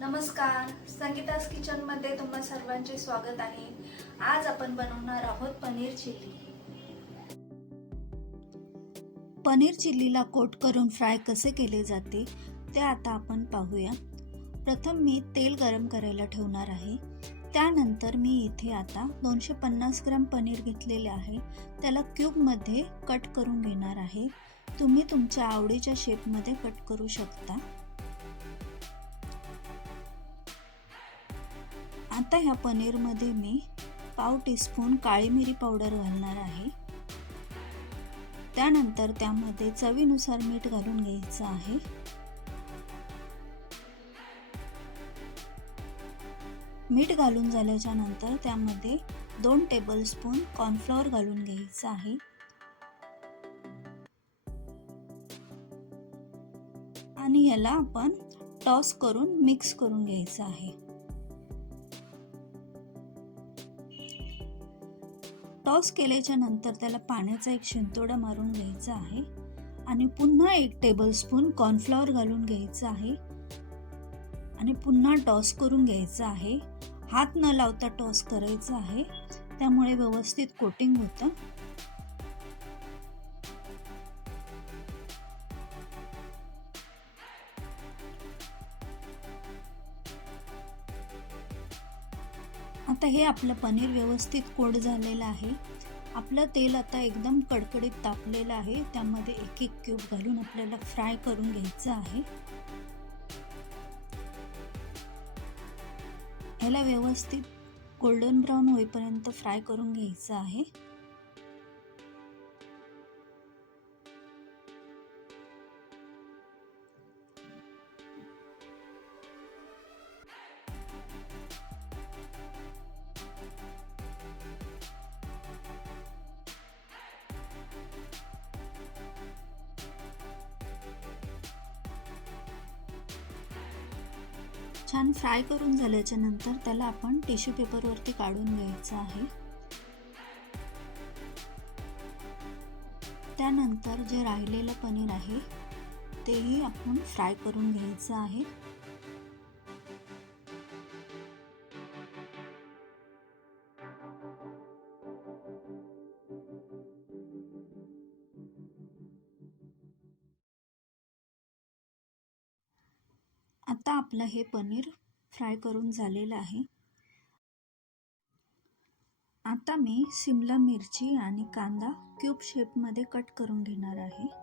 नमस्कार, संगीतास किचनमध्ये तुम्हा सर्वांचे स्वागत आहे. आज आपण बनवणार आहोत पनीर चिल्ली. पनीर चिल्लीला कोट करून फ्राय कसे केले जाते ते आता आपण पाहूया. प्रथम मी तेल गरम करायला ठेवणार आहे. त्यानंतर मी इथे आता 250 ग्रॅम पनीर घेतलेले आहे. त्याला क्यूबमध्ये कट करून घेणार आहे. तुम्ही तुमच्या आवडीच्या शेपमध्ये कट करू शकता. आता ह्या पनीरमध्ये मी पाव टीस्पून काळी मिरी पावडर घालणार आहे. त्यानंतर त्यामध्ये चवीनुसार मीठ घालून घ्यायचं आहे. मीठ घालून झाल्याच्या नंतर त्यामध्ये 2 टेबलस्पून कॉर्नफ्लॉवर घालून घ्यायचं आहे. आणि याला आपण टॉस करून मिक्स करून घ्यायचं आहे. टॉस केल्याच्या नंतर त्याला पाण्याचा एक शिंतोडा मारून घ्यायचा आहे आणि पुन्हा 1 टेबलस्पून कॉर्नफ्लॉवर घालून घ्यायचं आहे आणि पुन्हा टॉस करून घ्यायचं आहे. हात न लावता टॉस करायचा आहे, त्यामुळे व्यवस्थित कोटिंग होतं. आता हे आपलं पनीर व्यवस्थित कोट झालेलं आहे. आपलं तेल आता एकदम कडकडीत तापलेलं आहे. त्यामध्ये एक एक क्यूब घालून आपल्याला फ्राय करून घ्यायचं आहे. याला व्यवस्थित गोल्डन ब्राऊन होईपर्यंत फ्राय करून घ्यायचं आहे. छान फ्राय करून झाल्याच्या नंतर त्याला आपण टिश्यू पेपरवरती काढून घ्यायचं आहे. त्यानंतर जे राहिलेलं पनीर आहे तेही आपण फ्राय करून घ्यायचं आहे. आता आपलं हे पनीर फ्राय करून झालेलं आहे. आता मी शिमला मिरची आणि कांदा क्यूब शेपमध्ये कट करून घेणार आहे.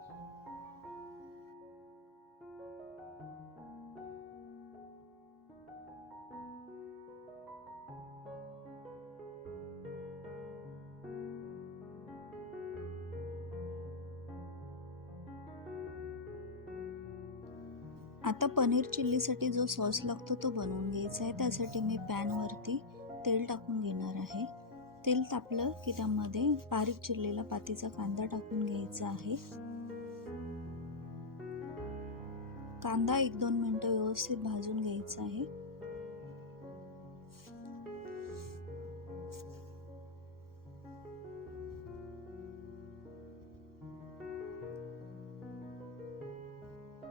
आता पनीर चिल्लीसाठी जो सॉस लागतो तो बनवून घ्यायचा आहे. त्यासाठी मी पॅनवरती तेल टाकून घेणार आहे. तेल तापलं की त्यामध्ये बारीक चिरलेला पातीचा कांदा टाकून घ्यायचा आहे. कांदा 1-2 मिनिटं व्यवस्थित भाजून घ्यायचा आहे.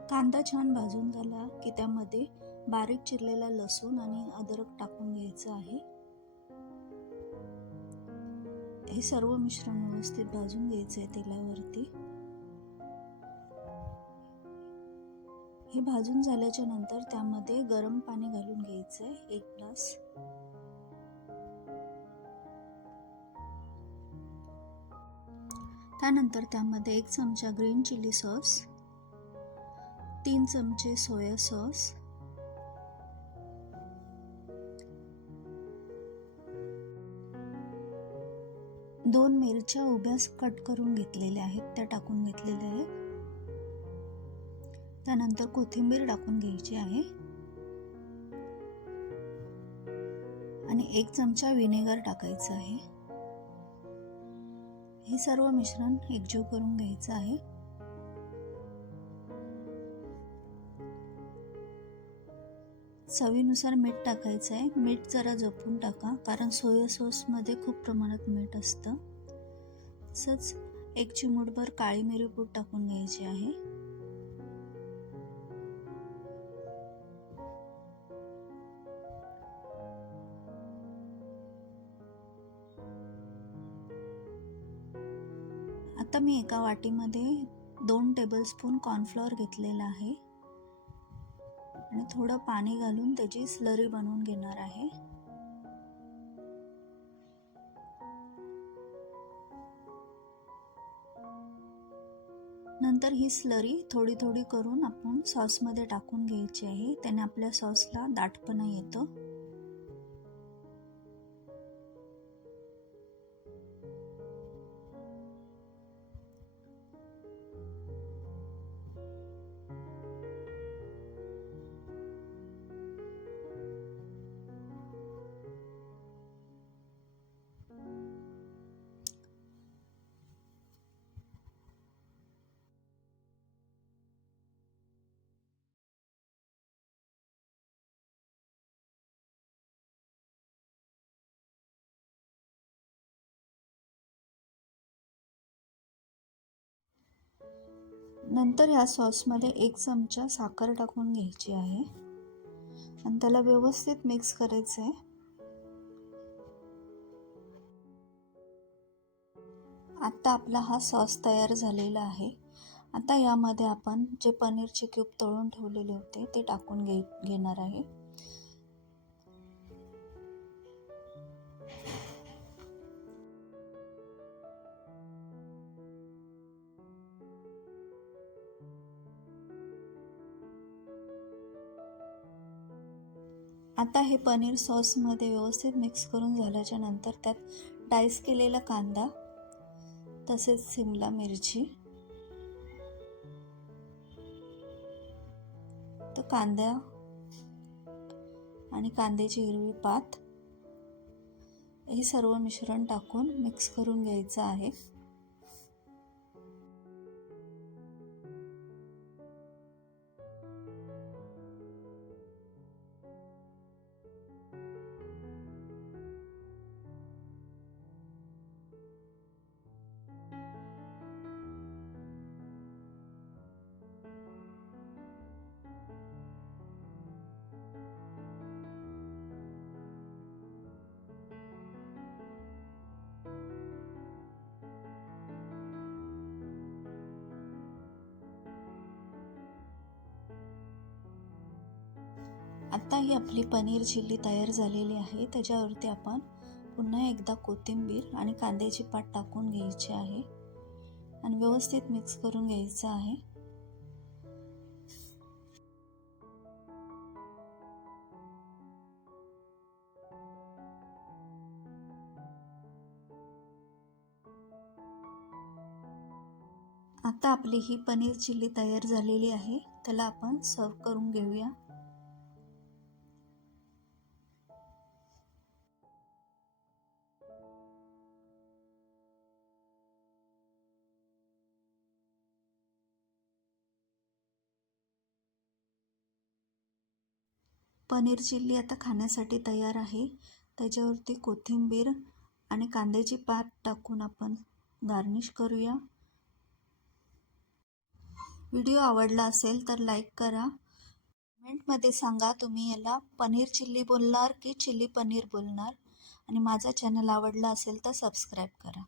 कांदा छान भाजून झाला की त्यामध्ये बारीक चिरलेला लसूण आणि अद्रक टाकून घ्यायचं आहे. हे सर्व मिश्रण व्यवस्थित भाजून घ्यायचं आहे तेलावरती. हे भाजून झाल्याच्या नंतर त्यामध्ये गरम पाणी घालून घ्यायचं आहे 1 ग्लास. त्यानंतर त्यामध्ये 1 चमचा ग्रीन चिली सॉस, 3 चमचे सोया सॉस, 2 मिरच्या उभ्या कट करून घेतलेल्या आहेत त्या टाकून घेतलेल्या आहेत. त्यानंतर कोथिंबीर टाकून घ्यायची आहे आणि 1 चमचा व्हिनेगर टाकायचं आहे. हे सर्व मिश्रण एकजीव करून घ्यायचं आहे. चवीनुसार मीठ टाकायचं आहे. मीठ जरा जपून टाका, कारण सोया सॉसमध्ये खूप प्रमाणात मीठ असतं. तसंच 1 चिमूटभर काळी मिरी पूड टाकून घ्यायची आहे. आता मी एका वाटीमध्ये 2 टेबलस्पून कॉर्नफ्लॉवर घेतलेला आहे आणि थोडं पाणी घालून त्याची स्लरी बनवून घेणार आहे. नंतर ही स्लरी थोडी थोडी करून आपण सॉसमध्ये टाकून घ्यायची आहे. त्याने आपल्या सॉसला दाटपणा येतो. नंतर या सॉसमध्ये 1 चमचा साखर टाकून घ्यायची आहे आणि त्याला व्यवस्थित मिक्स करायचं आहे. आता आपला हा सॉस तयार झालेला आहे. आता यामध्ये आपण जे पनीरचे क्यूब तळून ठेवलेले होते ते टाकून घेणार आहे. आता हे पनीर सॉसमध्ये व्यवस्थित मिक्स करून झाल्याच्या नंतर त्यात डाइस केलेला कांदा, तसेच शिमला मिरची, तर कांदा आणि कांद्याची हिरवी पात हे सर्व मिश्रण टाकून मिक्स करून घ्यायचं आहे. आता ही आपली पनीर चिल्ली तयार झालेली आहे. त्याच्यावरती आपण पुन्हा एकदा कोथिंबीर आणि कांद्याची पात टाकून घ्यायची आहे आणि व्यवस्थित मिक्स करून घ्यायचं आहे. आता आपली ही पनीर चिल्ली तयार झालेली आहे. त्याला आपण सर्व करून घेऊया. पनीर चिल्ली आता खाण्यासाठी तयार आहे. त्याच्यावरती कोथिंबीर आणि कांद्याची पात टाकून आपण गार्निश करूया. व्हिडिओ आवडला असेल तर लाईक करा. कमेंटमध्ये सांगा तुम्ही याला पनीर चिल्ली बोलणार की चिल्ली पनीर बोलणार, आणि माझा चॅनल आवडला असेल तर सबस्क्राईब करा.